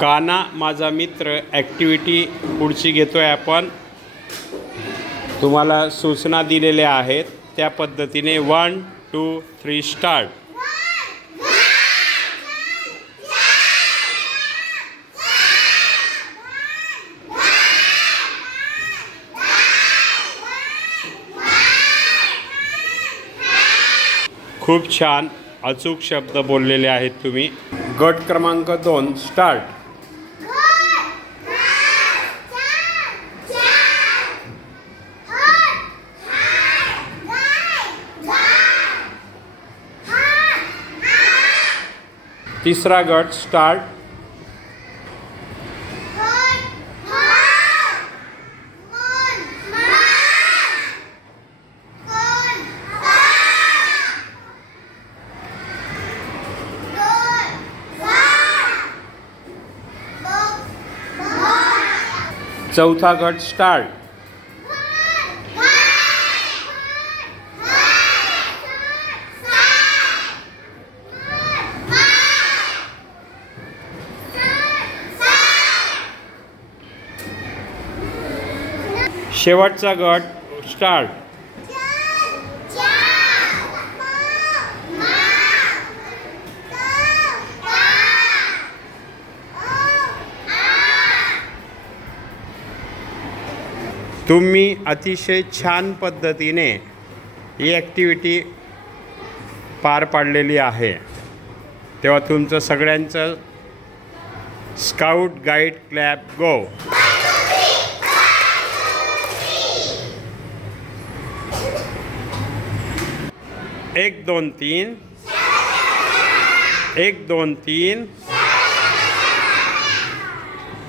काना माझा मित्र ॲक्टिव्हिटी पुढची घेतो आहे आपण. तुम्हाला सूचना दिलेल्या आहेत त्या पद्धतीने 1 2 3 स्टार्ट. खूप छान अचूक शब्द बोललेले आहेत तुम्ही. गट क्रमांक 2 स्टार्ट. तिसरा गट स्टार्ट. चौथा गट स्टार्ट. शेवटचा गट स्टार्ट. तुम्ही अतिशय छान पद्धतीने ही ॲक्टिव्हिटी पार पाडलेली आहे. तेव्हा तुमचं सगळ्यांचं स्काउट गाईड क्लॅप गो. 1 2 3 1 2 3